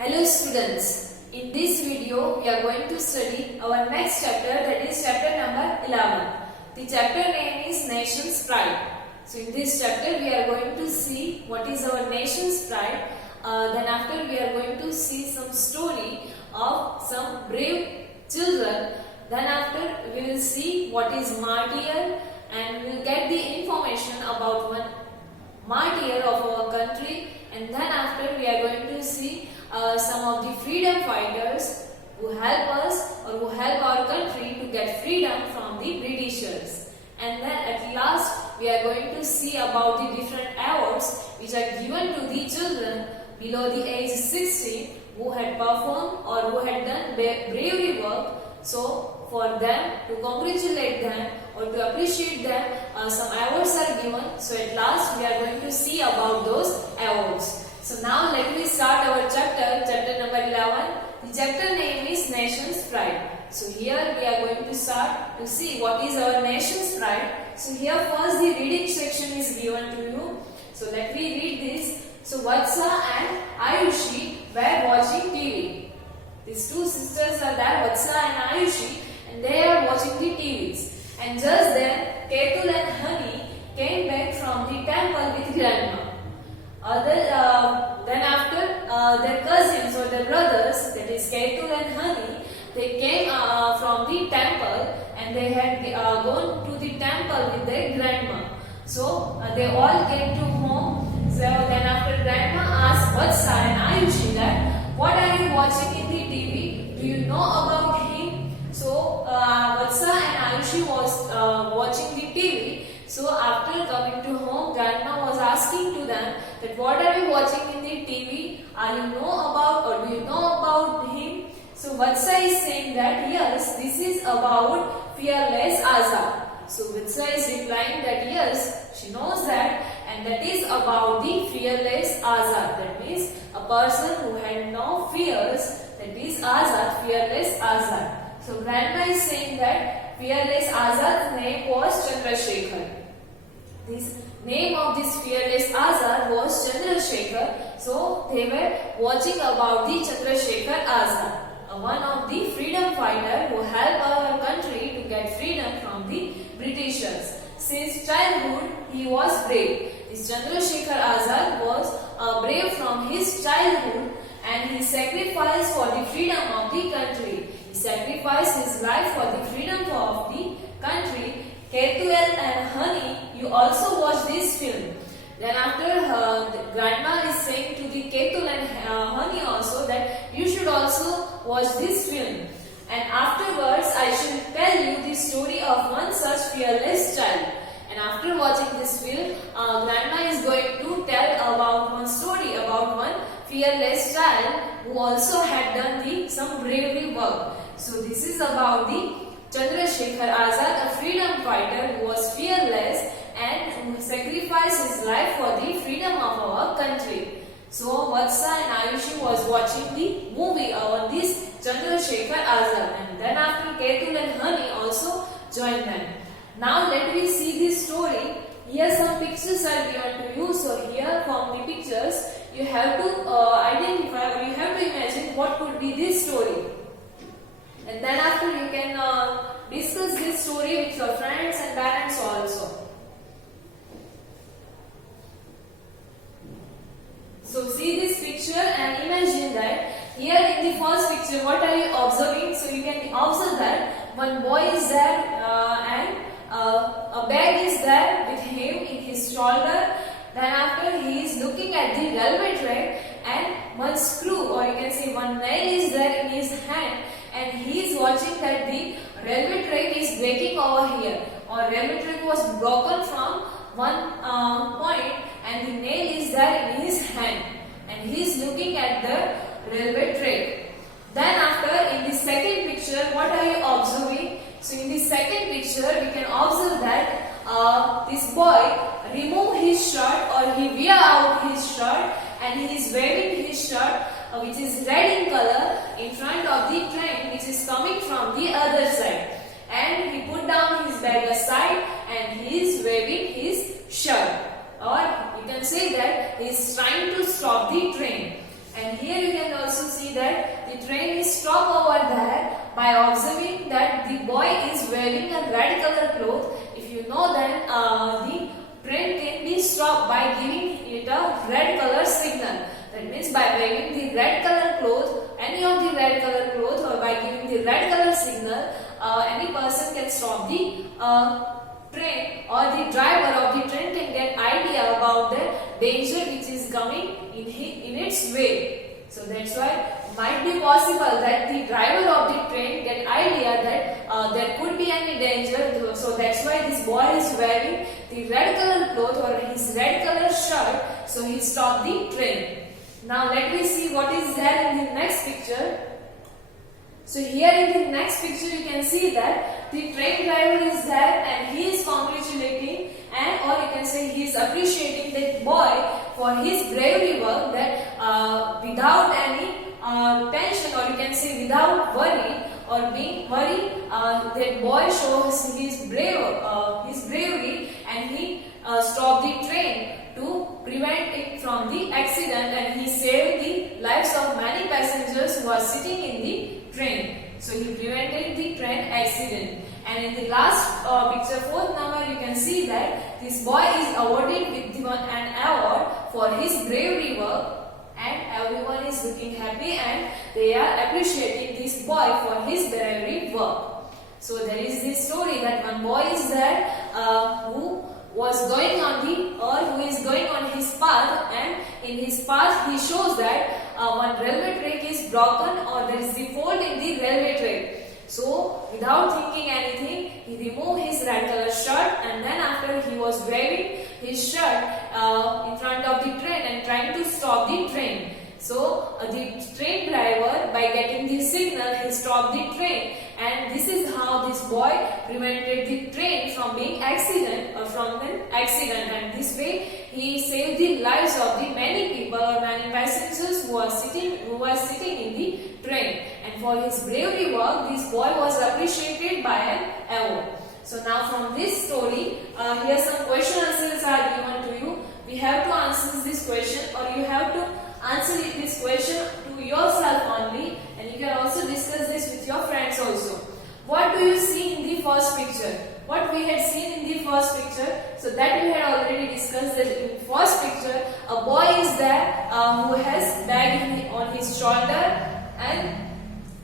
Hello students, in this video we are going to study our next chapter, that is chapter number 11. The chapter name is Nation's Pride. So in this chapter we are going to see what is our nation's pride. Then after we are going to see some story of some brave children. Then after we will see what is martyr and we will get the information about one martyr of our country, and then after we are going to see some of the freedom fighters who help us or who help our country to get freedom from the Britishers. And then at last we are going to see about the different awards which are given to the children below the age 16 who had performed or who had done bravery work. So for them, to congratulate them or to appreciate them, some awards are given. So at last we are going to see about those awards. So now let me start our chapter number 11. The chapter name is Nation's Pride. So here we are going to start to see what is our nation's pride. So here first the reading section is given to you. So let me read this. So Vatsa and Ayushi were watching TV. These two sisters are there, Vatsa and Ayushi, and they are watching the TVs. And just then, Ketul and Honey came back from the temple with grandma. Then after their cousins or their brothers, that is Ketul and Honey, they came from the temple and they had gone to the temple with their grandma. So they all came to home. So then after grandma asked Vatsa and Ayushi that, what are you watching in the TV? Do you know about him? So Vatsa and Ayushi was watching the TV. So after coming to home, grandma was asking to them that what are you watching in the TV? Are you know about or do you know about him? So Vatsa is saying that yes, this is about Fearless Azad. So Vatsa is replying that yes, she knows that, and that is about the Fearless Azad. That means a person who had no fears, that is Azad, Fearless Azad. So grandma is saying that Fearless Azad's name was Chandrasekhar. This name of this Fearless Azad was Chandrasekhar. So they were watching about the Chandrasekhar Azad, one of the freedom fighter who helped our country to get freedom from the Britishers. Since childhood, he was brave. This Chandrasekhar Azad was brave from his childhood, and he sacrificed for the freedom of the country. He sacrificed his life for the freedom of the country. Ketul and Honey, you also watch this film. Then after grandma is saying to the Ketul and Honey also that you should also watch this film. And afterwards I shall tell you the story of one such fearless child. And after watching this film, grandma is going to tell about one story about one fearless child who also had done some bravery work. So this is about the Chandrasekhar Azad, a freedom fighter who was fearless and who sacrificed his life for the freedom of our country. So Vatsa and Ayushi was watching the movie on this Chandrasekhar Azad, and then after Ketul and Honey also joined them. Now let me see this story. Here some pictures are given to you. So here from the pictures you have to identify or you have to imagine what could be this story. And then after you can discuss this story with your friends and parents also. So see this picture and imagine that here in the first picture what are you observing? So you can observe that one boy is there and a bag is there with him in his shoulder. Then after he is looking at the railway track and one screw or you can say one nail is there in his hand, and he is watching that the railway track is breaking over here, or railway track was broken from one point and the nail is there in his hand and he is looking at the railway track. Then after in the second picture what are you observing? So in the second picture we can observe that this boy remove his shirt or he wear out his shirt and he is wearing his shirt which is red in color in front of the train which is coming from the other side, and he put down his bag aside and he is waving his shirt, or you can say that he is trying to stop the train. And here you can also see that the train is stopped over there by observing that the boy is wearing a red color cloth. If you know then the train can be stopped by giving it a red color signal. That means by waving the red color cloth, any of the red color cloth, or by giving the red color signal, any person can stop the train, or the driver of the train can get idea about the danger which is coming in its way. So that's why might be possible that the driver of the train get idea that there could be any danger. So that's why this boy is wearing the red color cloth or his red color shirt. So he stopped the train. Now let me see what is there in the next picture. So here in the next picture you can see that the train driver is there and he is congratulating, and or you can say he is appreciating that boy for his bravery work, that without any tension, or you can say without worry or being worried, that boy shows his bravery, and he stopped the train to prevent it from the accident, and he saved the lives of many passengers who are sitting in the train. So he prevented the train accident. And in the last picture, 4th number, you can see that this boy is awarded with an award for his bravery work, and everyone is looking happy and they are appreciating this boy for his bravery work. So there is this story that one boy is there who was going on who is going on his path, and in his path he shows that one railway track is broken, or there is the fault in the railway track. So without thinking anything, he removed his red color shirt, and then after he was waving his shirt in front of the train and trying to stop the train. So the train driver, by getting the signal, he stopped the train, and this is how this boy prevented the train from being from an accident, and this way he saved the lives of the many people or many passengers who are sitting in the train. And for his bravery work, this boy was appreciated by an award. So now from this story, here some question answers are given to you. We have to answer this question, or you have to answer this question to yourself only, and you can also discuss this with your friends also. What do you see in the first picture? What we had seen in the first picture, so that we had already discussed, that in the first picture a boy is there who has bag on his shoulder, and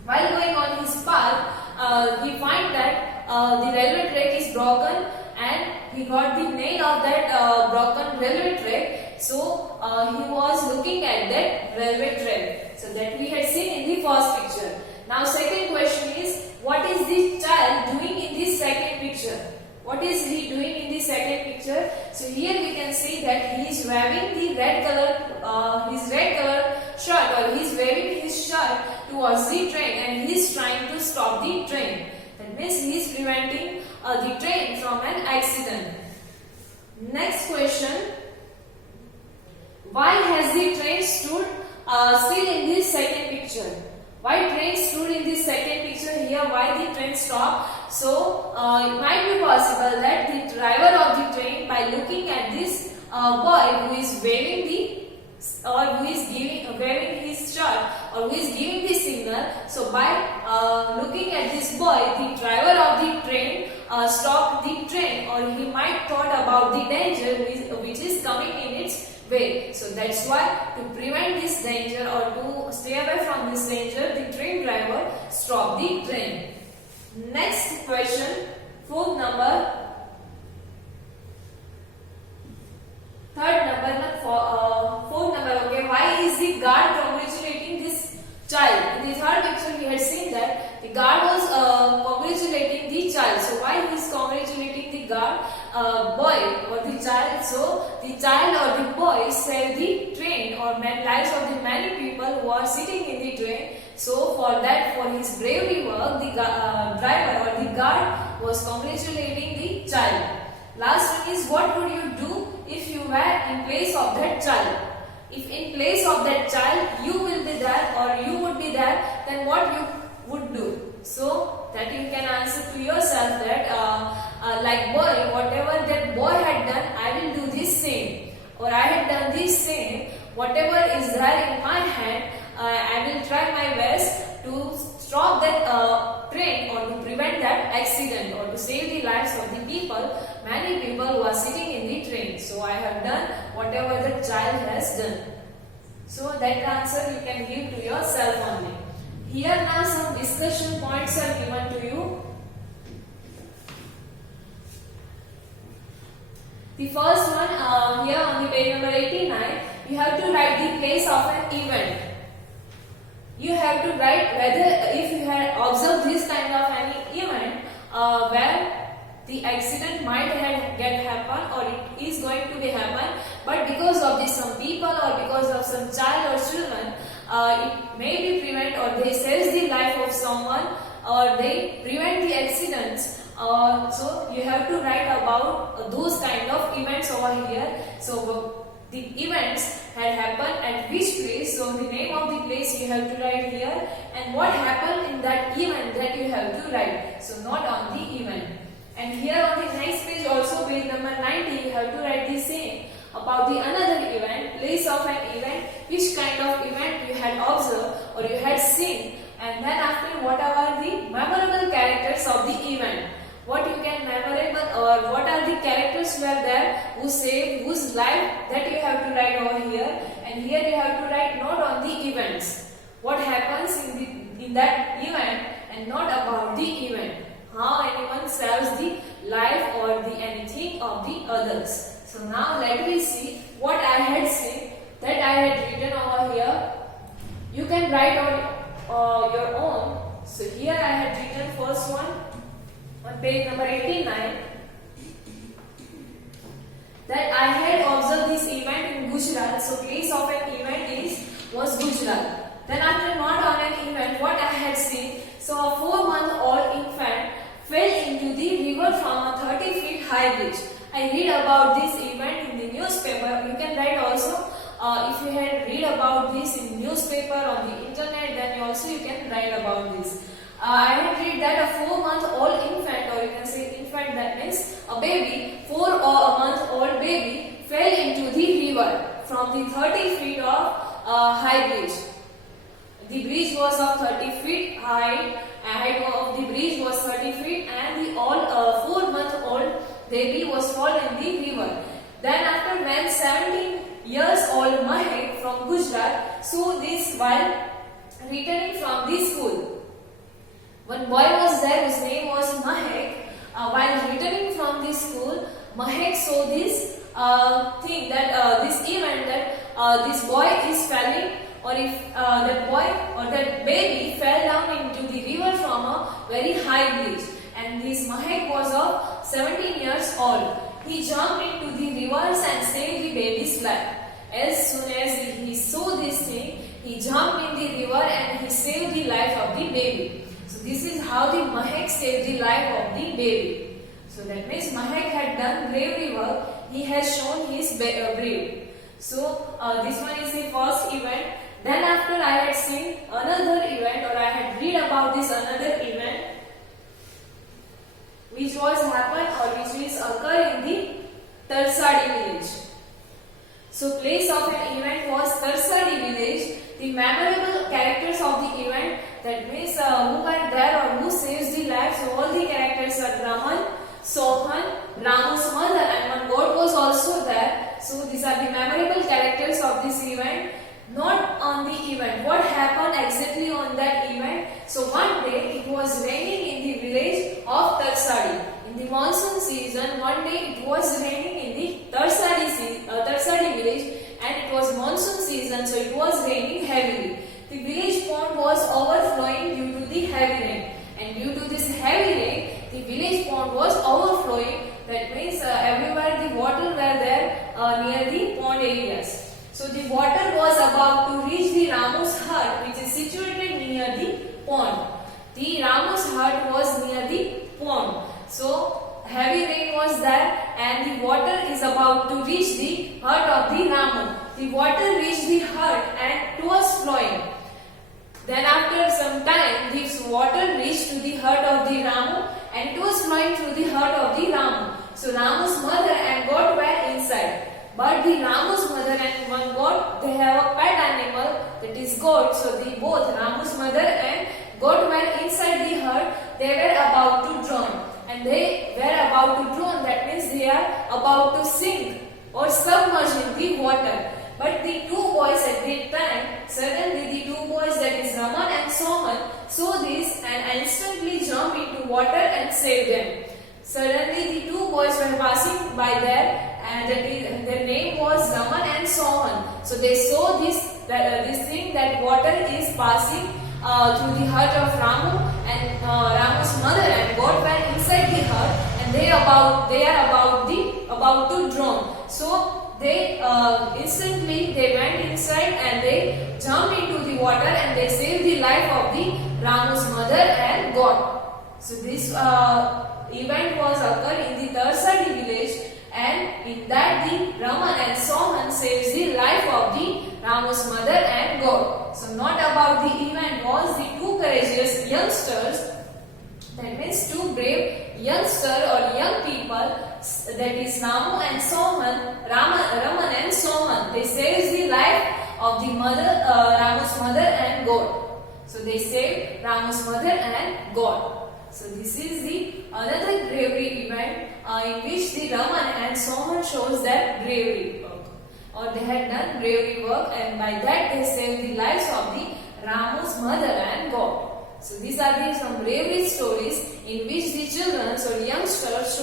while going on his path he find that the railway track is broken, and he got the name of that broken railway track. So he was looking at that railway track. So that we had seen in the first picture. Now second question is, what is this child doing in this second picture? What is he doing in the second picture? So here we can see that he is wearing the red color shirt, or he is waving his shirt towards the train, and he is trying to stop the train. That means he is preventing the train from an accident. Next question. Why has the train stood still in this second picture? Why train stood in this second picture here? Why the train stopped? So it might be possible that the driver of the train, by looking at this boy who is waving waving his shirt, or who is giving the signal, so by looking at this boy, the driver of the train stopped the train, or he might thought about the danger which is coming in its way. So that's why, to prevent this danger or to stay away from this danger, the train driver stopped the train. Next question, 4th number. Fourth number. Okay, why is the guard congratulating this child? In the third picture, we had seen that the guard was congratulating the child. So why he is congratulating the guard boy or the child? So the child or the boy saved the train or lives of the many people who are sitting in the train. So for that, for his bravery work, the driver or the guard was congratulating the child. Last one is, what would you do if you were in place of that child? If in place of that child you will be there or you would be there, then what you would do? So that you can answer to yourself that like boy, whatever that boy had done, I will do this same, or I had done this same, whatever is there in my hand, I will try my best to stop that train or to prevent that accident or to save the lives of the people, many people who are sitting in the train. So I have done whatever the child has done. So that answer you can give to yourself only. Here now some discussion points are given to you. The first one here on the page number 89, you have to write the place of an event. You have to write whether if you had observed this kind of any event where the accident might have get happen or it is going to be happen, but because of this some people or because of some child or children, it may be prevent or they save the life of someone or they prevent the accidents. So you have to write about those kind of events over here. So the events had happened at which place, so the name of the place you have to write here, and what happened in that event that you have to write, so not on the event. And here on the next page also, page number 90, you have to write the same about the another event, place of an event, which kind of event you had observed or you had seen, and then after what are the memorable characters of the event. What you can memorable or what are the characters were there who saved whose life, that you have to write over here, and here you have to write not on the events, what happens in that event and not about the event, how anyone saves the life or the anything of the others. So now let me see what I had seen that I had written over here. You can write on your own. So here I had written first one on page number 89 that I had observed this event in Gujarat. So place of an event was Gujarat. Then after not on an event, what I had seen, so a 4-month-old infant fell into the river from a 30 feet high bridge. I read about this event in the newspaper. You can write also if you had read about this in newspaper on the internet, then also you can write about this. I had read that a 4-month-old infant, or you can say infant, that means a baby, 4-month-old baby fell into the river from the 30 feet of high bridge. The bridge was of 30 feet height of the bridge was 30 feet, and the 4-month-old baby was fall in the river. Then after when 17 years old Mahek from Gujarat saw this while returning from the school. One boy was there whose name was Mahek. While returning from the school, Mahek saw this thing that this event that this boy is falling, or if that boy or that baby fell down into the river from a very high bridge, and this Mahek was of 17 years old. He jumped into the rivers and saved the baby's life. As soon as he saw this thing, he jumped in the river and he saved the life of the baby. So this is how the Mahek saved the life of the baby. So that means Mahek had done bravery work. He has shown his bravery. So this one is the first event. Then after I had seen another event, or I had read about this another event, which was happened or which is occur in the Tarsadi village. So place of an event was Tarsadi village. The memorable characters of the event, that means who were there or who saves the lives, so all the characters are Brahman, Sohan, Ramu's mother, and one god was also there. So these are the memorable characters of this event. Not on the event, what happened exactly on that event. So one day it was raining in the village of Tarsadi. In the monsoon season, one day it was raining in the Tarsadi village, and it was monsoon season, so it was raining heavily. The village pond was overflowing due to the heavy rain, and due to this heavy rain, the village pond was overflowing. That means everywhere the water were there near the pond areas. So the water was about to reach the Ramu's hut, which is situated near the pond. The Ramu's hut was near the pond. So heavy rain was there, and the water is about to reach the hut of the Ramu. The water reached the hut and it was flowing. Then after some time, this water reached to the hut of the Ramu, and it was flowing through the hut of the Ramu. So Ramu's mother and God were inside. But the Ramu's mother and one god, they they have a pet animal, that is goat. So the both Ramu's mother and goat were inside the hut. They were about to drown, and they were about to drown. That means they are about to sink or submerge in the water. But the two boys at that time, suddenly the two boys, that is Raman and Sohan, saw this and instantly jumped into water and saved them. Suddenly the two boys were passing by there, and their name was Raman and Sohan. So they saw this thing, that water is passing through the hut of Ramu, and Ramu's mother and God were inside the hut, and they are about to drown. So they instantly they went inside and they jumped into the water and they saved the life of the Ramu's mother and God. So this event was occurred in the Tarsadi village, and in that the Raman and Sohan saves the life of the Ramu's mother and God. So not about the event was the two courageous youngsters, that means two brave youngster or young people, that is Ramu and Sohan, Raman and Sohan. They saved the life of the Ramu's mother and God. So they saved Ramu's mother and God. So this is the another bravery event in which the Raman and Sohan shows their bravery work, or they had done bravery work, and by that they saved the lives of the Ramu's mother and God. So these are some bravery stories in which the children or youngsters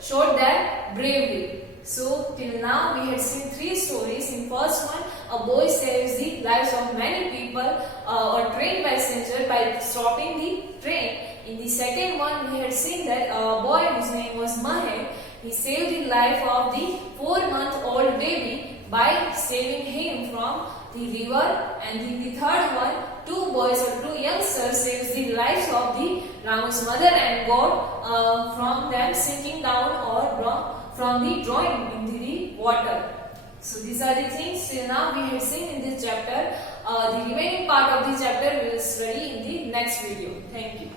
showed their bravery. So till now we had seen three stories. In first one, a boy saves the lives of many people or train passenger by stopping the train. In the second one, we had seen that a boy whose name was Mahe, he saved the life of the 4-month-old baby by saving him from the river. And the third one, two boys or two youngsters saves the lives of the Ramu's mother and God from them sinking down or from the drawing into the water. So these are the things till now we have seen in this chapter. The remaining part of the chapter we will study in the next video. Thank you.